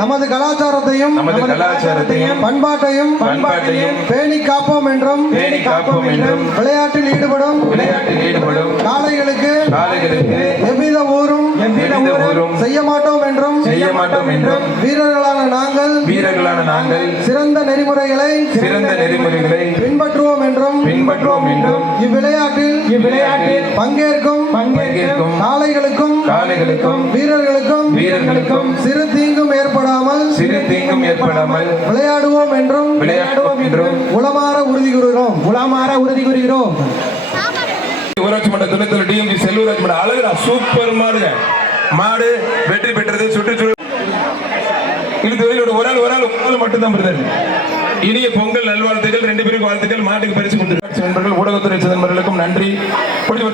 நமது கலாச்சாரத்தையும் பண்பாட்டையும் பேணி காப்போம் என்றும் விளையாட்டில் ஈடுபடும் காளைகளுக்கு எவ்வித ஊரும் செய்ய மாட்டோம் என்றும் வீரர்களான நாங்கள் சிறந்த நெறிமுறைகளை பின்பற்றுவோம் என்றும் இவ்விளையாட்டில் பங்கேற்கும் காளைகளுக்கும் வீரர்களுக்கும் சிறு தீங்கும் ஏற்படாமல் விளையாடுவோம் என்றும் உளமாற உறுதி கூறுகிறோம். ஊராட்சி மன்ற துணைத்தலைவர் டிஎம்டி செல்வராஜ் மன்ற அழகுடா சூப்பர் மாடு வெற்றி பெற்றது. சுற்றுச்சூழல் ஒரு ஆள் மட்டும்தான் பிரதர். இனிய பொங்கல் நல்வாழ்த்துக்கள். 2 பேருக்கு வாழ்த்துக்கள். மாட்டுக்கு பரிசு கொடுத்திருக்காங்க. ஊடகத்துறை நண்பர்களுக்கும் நன்றி.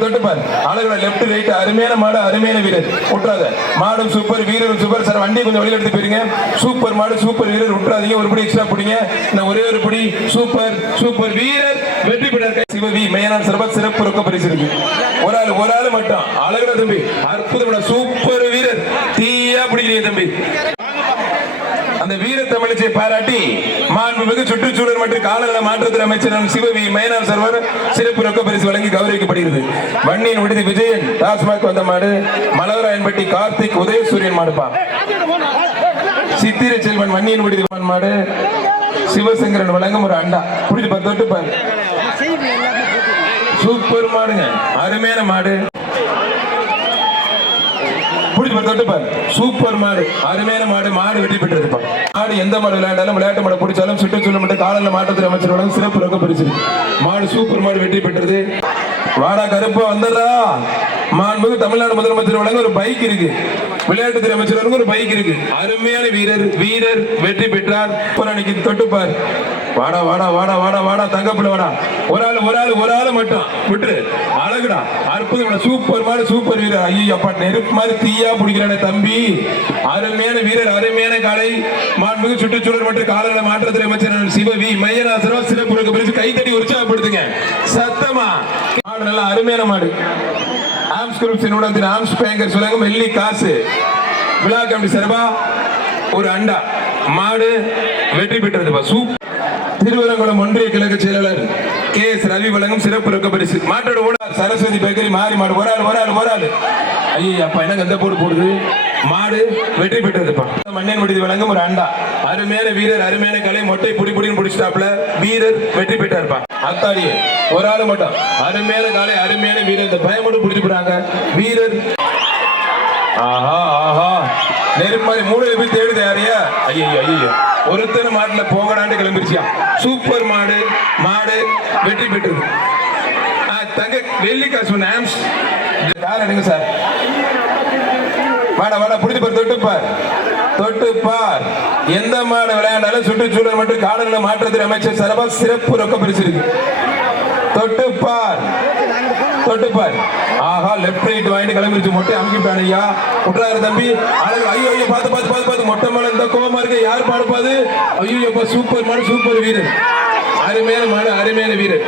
தொட்டுப்பார் அழகுடா லெப்ட் ரைட் அருமையான மாடு, அருமையான வீரர் விட்டுறாத. மாடும் சூப்பர், வீரரும் சூப்பர். சார் வண்டியை கொஞ்சம் வெளியில எடுத்து போயிருங்க. சூப்பர் மாடு, சூப்பர் வீரர் விட்டுறாதீங்க. ஒரு படி எக்ஸ்ட்ரா பிடிங்க. ஒரே ஒரு படி. சூப்பர் வீரர் வெற்றி பெற்ற சிவவி மேயனார் சிறப்பு ரொக்க பரிசு இருக்கு. ஒரு ஆள் மட்டும் அழகுடா தம்பி, அற்புதமான சூப்பர் வீரர். தீயா பிடிக்கிறீங்க தம்பி. அந்த வீர தமிழச்சியை பாராட்டி மாண்புமிகு சுற்றுச்சூழல் மற்றும் காலநல மாற்றத்துறை அமைச்சர் சிவவி மேயனார் சர்வர் சிறப்பு ரொக்க பரிசு வழங்கி கௌரவிக்கப்படுகிறது. வன்னியின் விடுதி விஜயன் டாஸ்மாக் வந்த மாடு, மலவராயன்பட்டி கார்த்திக் உதயசூரியன் மாடுப்பா. சித்திரை செல்வன் வன்னியின் விடுதி மாடு, சிவசங்கரன் வழங்கும் ஒரு அண்டா. புரிஞ்சு தொட்டுப்பாரு. சூப்பர் மாடுங்க, அருமையான மாடு. சூப்பர் மாடு, அருமையான மாடு வெற்றி பெற்றது. மாடு எந்த மாடு விளையாண்டாலும் விளையாட்டு மாடு பிடிச்சாலும் சுற்றுச்சூழல் மற்றும் காலநிலை மாற்றத்துறை அமைச்சர் வழங்கும் சிறப்பு ரொக்க பரிசு. மாடு சூப்பர் மாடு வெற்றி பெற்றது. வாடா கருப்பா வந்ததா. மாண்புமிகு தமிழ்நாடு முதலமைச்சர் வழங்க ஒரு பைக் இருக்கு. விளையாட்டுத்துறை அமைச்சர் வழங்க ஒரு பைக் இருக்கு. அருமையான வீரர் வெற்றி பெற்றார். தொட்டுப்பார். வாடா தங்கப்புல வாடா. ஒரு ஆள் மட்டும் விட்டு அழகுடா. அற்புதமான சூப்பர் மாடு, சூப்பர் வீரர். ஐயோ அப்பா, நெருப்பு மாதிரி தீயா பிடிக்கிறானே தம்பி. அருமையான வீரர், அருமையான காலை. மாண்புமிகு சுற்றுச்சூழல் மற்றும் காலநிலை மாற்றத்துறை அமைச்சர் சிவவி மையனாசரம் சிறப்பு ரொக்க பரிசு. கைத்தடி உற்சாகப்படுத்துங்க சத்தமா. மாடு நல்ல அருமையான மாடு. ஆம்ஸ் குரூப்ஸ் நிறுவனத்தின் ஆம்ஸ் பேங்கர் சொல்லுங்க வெள்ளி காசு. விழா கமிட்டி சார்பா ஒரு அண்டா. மாடு வெற்றி பெற்றது. திருவரங்குளம் ஒன்றிய கிழக்கு செயலாளர் KS ரவி வழங்கும் சிறப்பு ரொக்க பரிசு. மாட்டோட ஓடாது சரஸ்வதி பேக்கரி மாறி மாடு. ஒரு ஆள் ஐயோ அப்பா, எனக்கு அந்த போடுது. மாடு வெற்றி பெற்றதுப்பா. மண்ணின் விடுதி வழங்கும் ஒரு அண்டா. அருமையான வீரர், அருமையான கலை. மொட்டை புடின்னு பிடிச்சிட்டாப்ல. வீரர் வெற்றி பெற்றார்ப்பா. அத்தாடியே ஒரு ஆள் மட்டும் அருமையான காலை, அருமையான வீரர். இந்த பயம் மட்டும் பிடிச்சு போறாங்க. வீரர் ஆஹா நெருப்பு மாதிரி மூளை போய் தேடுது யாரையா. ஐயோ ஒருத்தன மாட்டுல போங்கடாண்டு கிளம்பிருச்சியா. சூப்பர் மாடு வெற்றி பெற்றது. தங்க வெள்ளி காசு ஆம்ஸ் யார் எடுங்க சார். வாடா பிடிச்சு பார். தொட்டுப்பார். எந்த மாடு விளையாண்டாலும் சுற்றுச்சூழல் மற்றும் காலநிலை மாற்றத்துறை அமைச்சர் சார்பா சிறப்பு ரொக்க பரிசு இருக்கு. தொட்டுப்பார். ஆஹா லெப்ட் ரைட் வாங்கிட்டு கிளம்பிருச்சு. மொட்டை அமுக்கிட்டான் ஐயா. விட்டுறாரு தம்பி. அழகு. ஐயோ பார்த்து மொட்டை மேல இந்த கோபமா இருக்கு. யார் பாடுப்பாது. ஐயோ சூப்பர் மாடு, சூப்பர் வீரர். அருமையான மாடு, அருமையான வீரர்.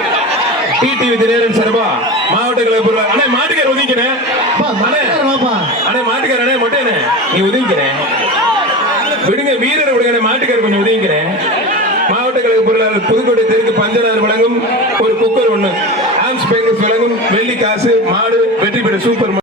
டிடிவி தினேரன் சார்பா மாவட்ட கலை பொருள். அண்ணே மாட்டுக்கார ஒதுக்கிறேன். அண்ணே மாட்டுக்கார அண்ணே மொட்டையண்ணே நீ ஒதுக்கிறேன். விடுங்க வீரரை விடுங்க. மாட்டுக்கார கொஞ்சம் ஒதுக்கிறேன். மாவட்ட கழக பொருளாளர் புதுக்கோட்டை தெற்கு பஞ்சநாதர் வழங்கும் ஒரு குக்கர் 1. ஆம்ஸ் பேங்கர்ஸ் வழங்கும் வெள்ளி காசு. மாடு வெற்றி பெற்ற சூப்பர்